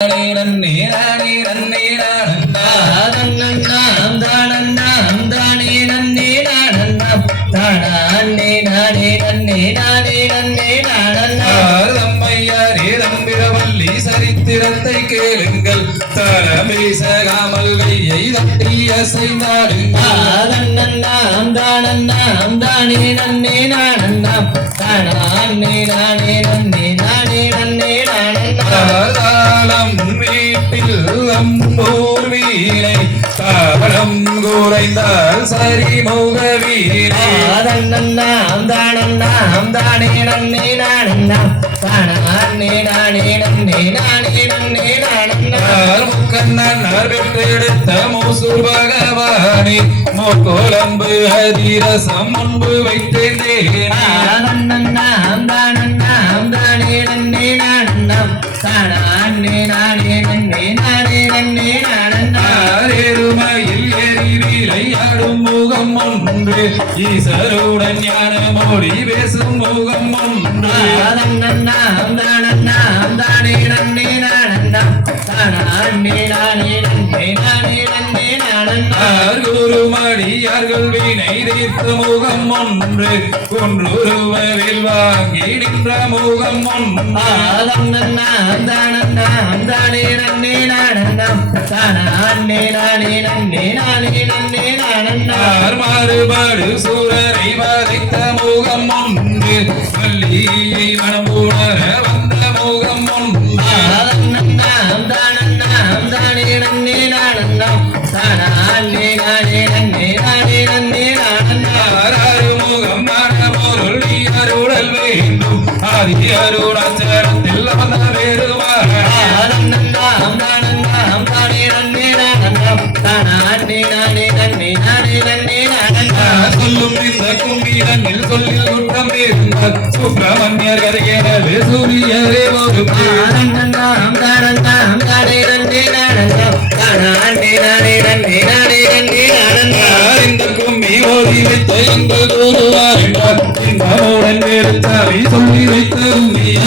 நன்னே நானே நன்னே நானண்ணாம் தானண்ணாம் தானே நன்னே நானண்ணாம் தானே நானே நன்னே நானே நன்னே நானண்ணாம் அம்மையாரே நம்பிரவல்லி சரித்திரத்தை கேளுங்கள் தரமேசகாமல் கையை தட்டி அசைந்தாடுங்கள் நன்னண்ணாம் தானண்ணாம் தானே நன்னே நானண்ணாம் தானே நானே நன்னே நானே நன்னே நானண்ணாம் வீட்டில் அம்போர் வீணை தாளம் குறைந்தால் சரிமுக வீணை தானண்ணாம் தானண்ணாம் தானே நன்னே நானண்ணாம் தானே நானே நன்னே நானே நன்னே நானண்ணாம் முக்கண்ணன் பெற்றெடுத்த மூசூர் பகவானே மோக்கோலம்பு அதிரசம் முன்பு வைத்தேனே தானண்ணாம் தானண்ணாம் தானே நன்னே நானண்ணாம் தானே நானே நன்னே நானே நன்னே நானண்ணாம் எருமையில் எரி விளையாடும் முகம் ஒன்று ஈசருடன் ஞான மொழி பேசும் முகம் ஒன்று தானண்ணாம் தானண்ணாம் தானே நன்னே நானண்ணாம் தானே நானே நன்னே நானே நன்னே நானண்ணாம் குருமடியார்கள் வினை தீர்த்த முகம் ஒன்று குன்றுருவரில் வாங்கி நின்ற முகம் ஒன்று தானண்ணாம் தானண்ணாம் தானே நன்னே நானண்ணாம் தானே நானே நன்னே நானே நன்னே நானண்ணாம் மாறுபாடு சூரரை வதைத்த முகம் ஒன்று வள்ளியை மனம் உணர வந்த முகம் ஒன்று தானண்ணாம் தானண்ணாம் தானே நன்னே நானண்ணாம் தானே நானே நன்னே நானே நன்னே நானண்ணாம் முகம் மான பொருள் அருளல் வேண்டும் ஆதி அருணாச்சலத்தில் வந்த வேறுவார் தானண்ணாம் தானண்ணாம் தானே நன்னே நானண்ணாம் தானே நானே நன்னே நானே நன்னே நானண்ணாம் சொல்லும் இந்த கும்பிடனில் சொல்லில் குற்றம் இருந்தால் சுப்பிரமணியர் கருகேனவே சூரியரே ஒரு தானண்ணாம் தானண்ணாம் தானே நன்னே நானண்ணாம் தானே நானே நன்னே நானே நன்னே நானண்ணாம் இந்த கும்பி ஓதி வைத்த எங்கள் குருவார் இந்த மூடன் வேறு சாவி சொல்லி வைத்த கும்பியா